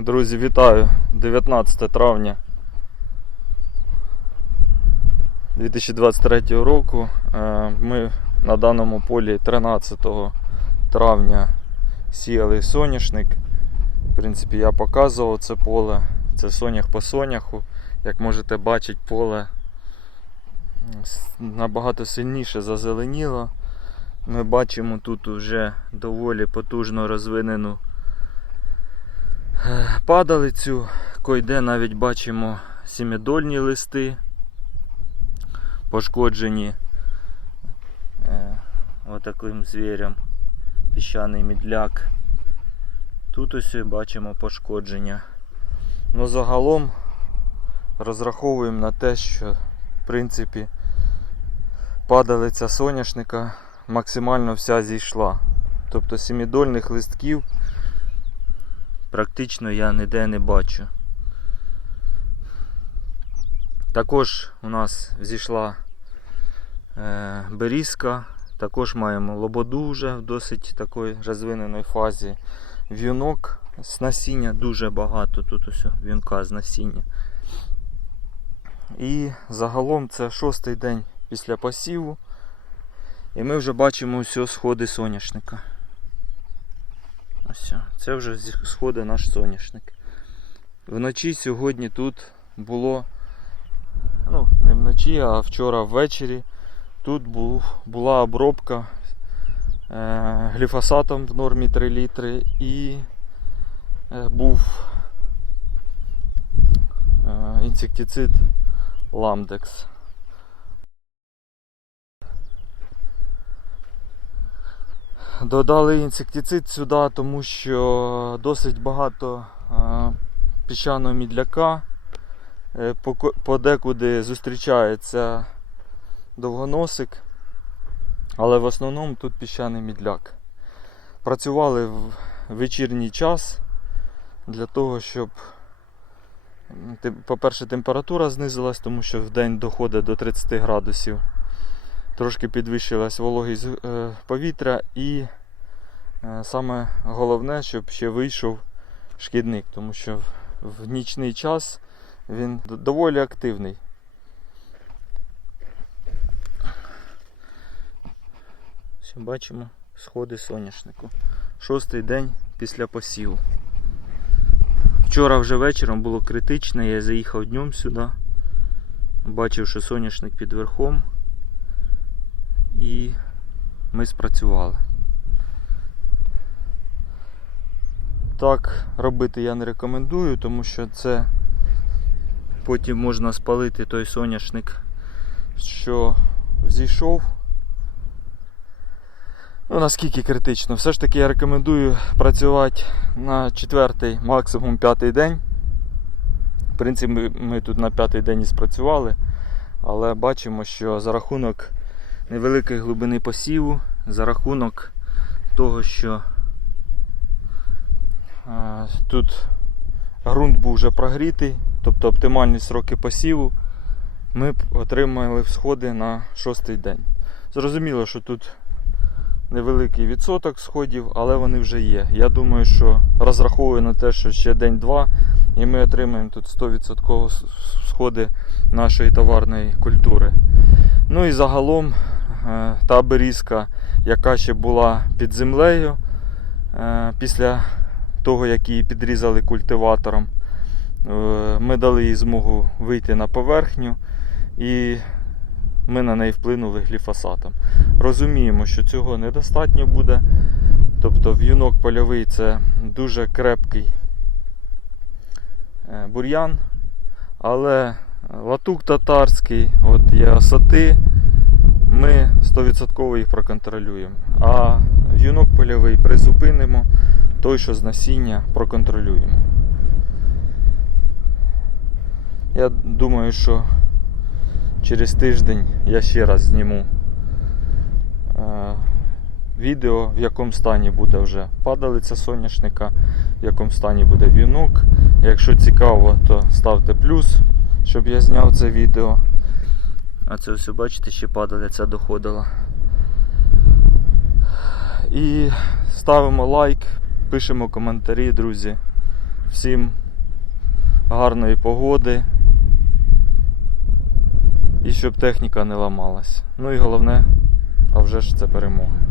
Друзі, вітаю! 19 травня 2023 року. Е, Ми на даному полі 13 травня сіяли соняшник. В принципі, я показував це поле. Це сонях по соняху. Як можете бачити, поле набагато сильніше зазеленіло. Ми бачимо тут вже доволі потужно розвинену падалицю, койде навіть бачимо сімідольні листи пошкоджені е, отаким звірям, піщаний мідляк. Тут ось бачимо пошкодження. Ну загалом розраховуємо на те, що в принципі падалиця соняшника максимально вся зійшла. Тобто сімідольних листків практично я ніде не бачу. Також у нас зійшла е, берізка, також маємо лободу вже в досить такої розвиненої фазі. В'юнок з насіння дуже багато тут ось в'юнка з насіння. І загалом це шостий день після посіву. І ми вже бачимо всі сходи соняшника. Ось, це вже сходить наш соняшник. Вночі сьогодні тут було, ну, не вночі, а вчора ввечері. Тут був, була обробка е, гліфосатом в нормі 3 літри і е, був е, інсектицид Ламдекс. Додали інсектицид сюди, тому що досить багато піщаного мідляка. Е, Подекуди зустрічається довгоносик, але в основному тут піщаний мідляк. Працювали в вечірній час для того, щоб, по-перше, температура знизилась, тому що в день доходить до 30 градусів. Трошки підвищилась вологість е, повітря і саме головне, щоб ще вийшов шкідник, тому що в- в нічний час він доволі активний. Ось бачимо сходи соняшнику. Шостий день після посіву. Вчора вже вечором було критично, я заїхав днем сюди. Бачив, що соняшник під верхом. І ми спрацювали. Так робити я не рекомендую, тому що це потім можна спалити той соняшник, що зійшов. Ну, наскільки критично. Все ж таки я рекомендую працювати на четвертий, максимум п'ятий день. В принципі, ми, ми тут на п'ятий день і спрацювали, але бачимо, що за рахунок невеликої глибини посіву, за рахунок того, що тут ґрунт був вже прогрітий, тобто оптимальні сроки посіву, ми отримали всходи на шостий день. Зрозуміло, що тут невеликий відсоток сходів, але вони вже є. Я думаю, що розраховую на те, що ще день-два, і ми отримаємо тут 100% сходи нашої товарної культури. Ну і загалом е, та берізка, яка ще була під землею е, після того, як її підрізали культиватором, е, ми дали їй змогу вийти на поверхню і ми на неї вплинули гліфосатом. Розуміємо, що цього недостатньо буде. Тобто в'юнок польовий це дуже крепкий е, бур'ян, але латук татарський, от є осоти, ми 100% їх проконтролюємо. А в'юнок польовий призупинимо, той, що з насіння, проконтролюємо. Я думаю, що через тиждень я ще раз зніму е, відео, в якому стані буде вже падалиця соняшника, в якому стані буде вінок. Якщо цікаво, то ставте плюс, щоб я зняв це відео. А це все, бачите, ще падалиця доходила. І ставимо лайк, пишемо коментарі, друзі. всім гарної погоди. І щоб техніка не ламалась. Ну і головне, а вже ж це перемога.